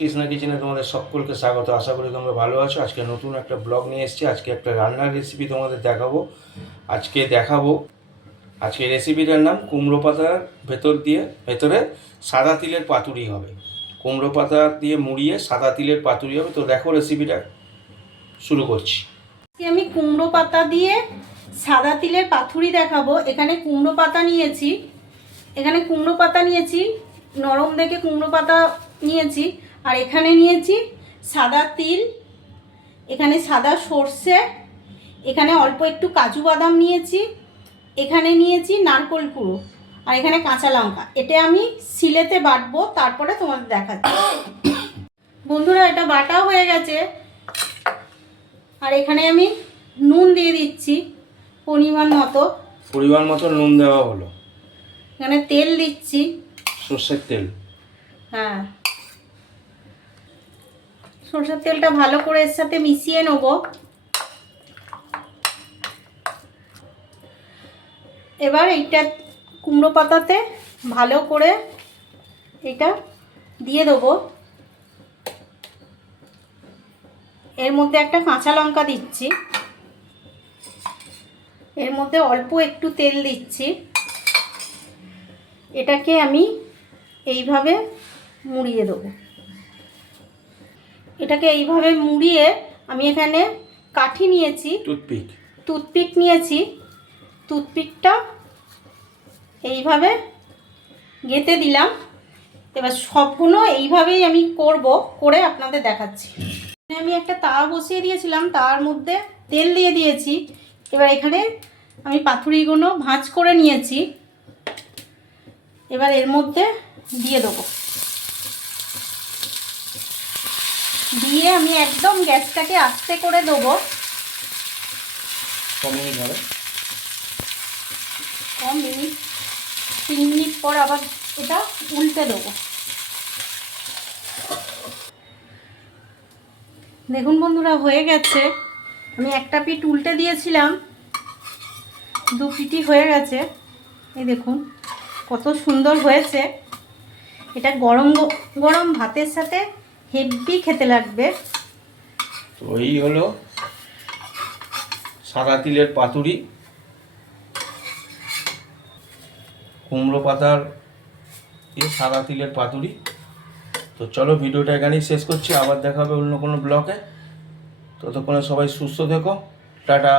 কৃষ্ণা কিচেনে তোমাদের সকলকে স্বাগত। আশা করি তোমরা ভালো আছো। আজকে নতুন একটা ব্লগ নিয়ে এসেছি। আজকে একটা রান্নার রেসিপি তোমাদের দেখাবো। আজকে রেসিপিটার নাম কুমড়ো পাতার ভেতরে সাদা তিলের পাতুরি হবে। কুমড়ো পাতা দিয়ে মুড়িয়ে সাদা তিলের পাতুরি হবে। তো দেখো রেসিপিটা শুরু করছি। আমি কুমড়ো পাতা দিয়ে সাদা তিলের পাতুরি দেখাবো। এখানে কুমড়ো পাতা নিয়েছি, নরম দেখে কুমড়ো পাতা নিয়েছি। আর এখানে নিয়েছি সাদা তিল, এখানে সাদা সর্ষে, এখানে অল্প একটু কাজু বাদাম নিয়েছি, এখানে নিয়েছি নারকেল কুড়ো, আর এখানে কাঁচা লঙ্কা। এটা আমি শিলেতে বাটবো, তারপরে তোমাদের দেখাচ্ছি। বন্ধুরা, এটা বাটা হয়ে গেছে। আর এখানে আমি নুন দিয়ে দিচ্ছি পরিমাণ মতো নুন দেওয়া হলো। এখানে তেল দিচ্ছি, সর্ষের তেল। হ্যাঁ, সরষের তেলটা ভালো করে এর সাথে মিশিয়ে নেব। এবার এইটা কুমড়ো পাতাতে ভালো করে এটা দিয়ে দেবো। এর মধ্যে একটা কাঁচা লঙ্কা দিচ্ছি, এর মধ্যে অল্প একটু তেল দিচ্ছি। এটাকে আমি এইভাবে মুড়িয়ে দেবো। এটাকে এইভাবে মুড়িয়ে আমি এখানে কাঠি নিয়েছি, টুথপিক নিয়েছি। টুথপিকটা এইভাবে গেঁথে দিলাম। এবার সবগুলো এইভাবেই আমি করে আপনাদের দেখাচ্ছি। আমি একটা তাওয়া বসিয়ে দিয়েছিলাম, তাওয়ার মধ্যে তেল দিয়ে দিয়েছি। এবার এখানে আমি পাতুরিগুলো ভাঁজ করে নিয়েছি, এবার এর মধ্যে দিয়ে দেবো। দিয়ে আমি একদম গ্যাসটাকে আস্তে করে দেবো। কম মিনিট, 3 মিনিট পর আবার এটা উল্টে দেবো। দেখুন বন্ধুরা, হয়ে গেছে। আমি একটা পিঠ উল্টে দিয়েছিলাম, 2 পিঠই হয়ে গেছে। এই দেখুন কত সুন্দর হয়েছে। এটা গরম গরম ভাতের সাথে হেভি খেতে লাগবে। তো এই হলো সাদা তিলের পাতুরি, কুমড়ো পাতার সাদা তিলের পাতুরি। তো চলো ভিডিওটা এখানেই শেষ করছি। আবার দেখা হবে অন্য কোনো ব্লগে। ততক্ষণে সবাই সুস্থ থেকো। টাটা।